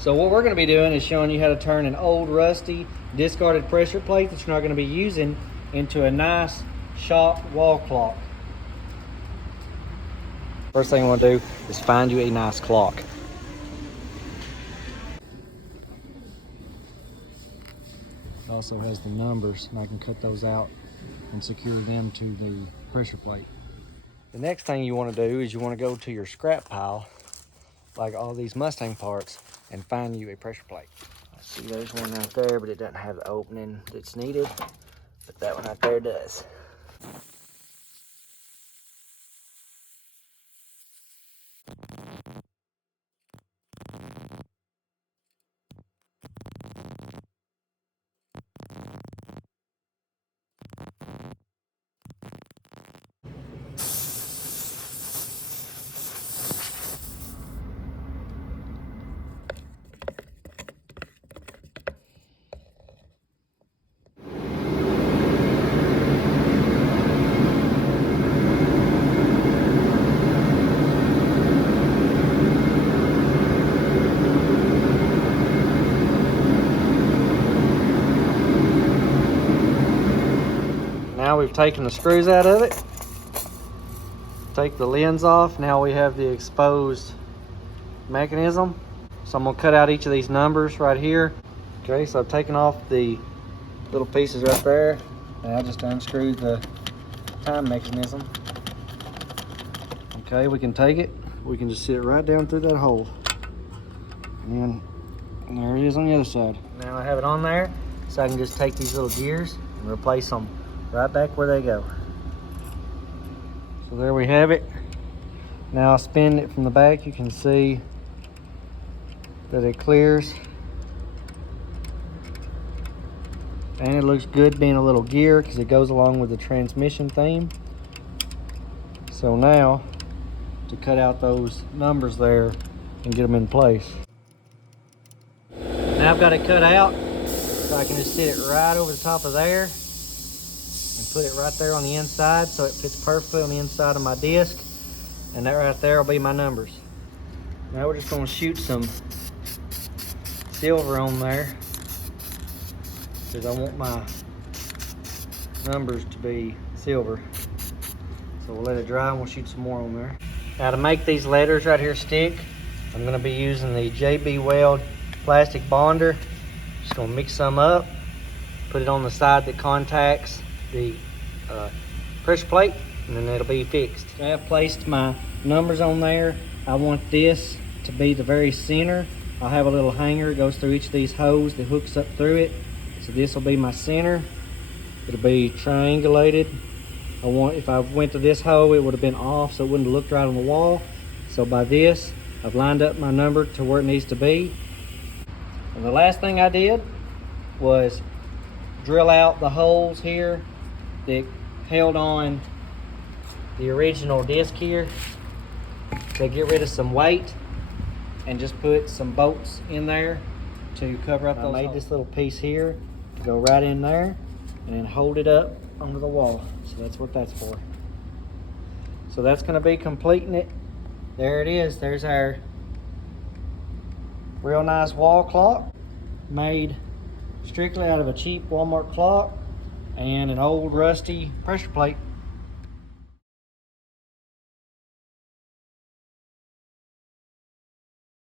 So what we're going to be doing is showing you how to turn an old rusty discarded pressure plate that you're not going to be using into a nice shop wall clock. First thing you want to do is find you a nice clock. It also has the numbers, and I can cut those out and secure them to the pressure plate. The next thing you want to do is you want to go to your scrap pile, like all these Mustang parts, and find you a pressure plate. I see there's one right there, but it doesn't have the opening that's needed, but that one right there does. Now we've taken the screws out of it. Take the lens off. Now we have the exposed mechanism. So I'm gonna cut out each of these numbers right here. Okay, so I've taken off the little pieces right there. And I just unscrewed the time mechanism. Okay, we can take it. We can just sit it right down through that hole. And then there it is on the other side. Now I have it on there, so I can just take these little gears and replace them right back where they go. So there we have it. Now I'll spin it from the back. You can see that it clears. And it looks good being a little gear because it goes along with the transmission theme. So now to cut out those numbers there and get them in place. Now I've got it cut out, so I can just sit it right over the top of there and put it right there on the inside so it fits perfectly on the inside of my disc. And that right there will be my numbers. Now we're just going to shoot some silver on there because I want my numbers to be silver. So we'll let it dry and we'll shoot some more on there. Now to make these letters right here stick, I'm going to be using the JB Weld plastic bonder. Just going to mix some up, put it on the side that contacts the pressure plate, and then it'll be fixed. So I have placed my numbers on there. I want this to be the very center. I'll have a little hanger that goes through each of these holes that hooks up through it. So this will be my center. It'll be triangulated. I want, if I went to this hole, it would have been off, so it wouldn't have looked right on the wall. So by this, I've lined up my number to where it needs to be. And the last thing I did was drill out the holes here that held on the original disc here to get rid of some weight, and just put some bolts in there to cover up those. I made this little piece here to go right in there and then hold it up onto the wall. So that's what that's for. So that's going to be completing it. There it is. There's our real nice wall clock, made strictly out of a cheap Walmart clock and an old rusty pressure plate.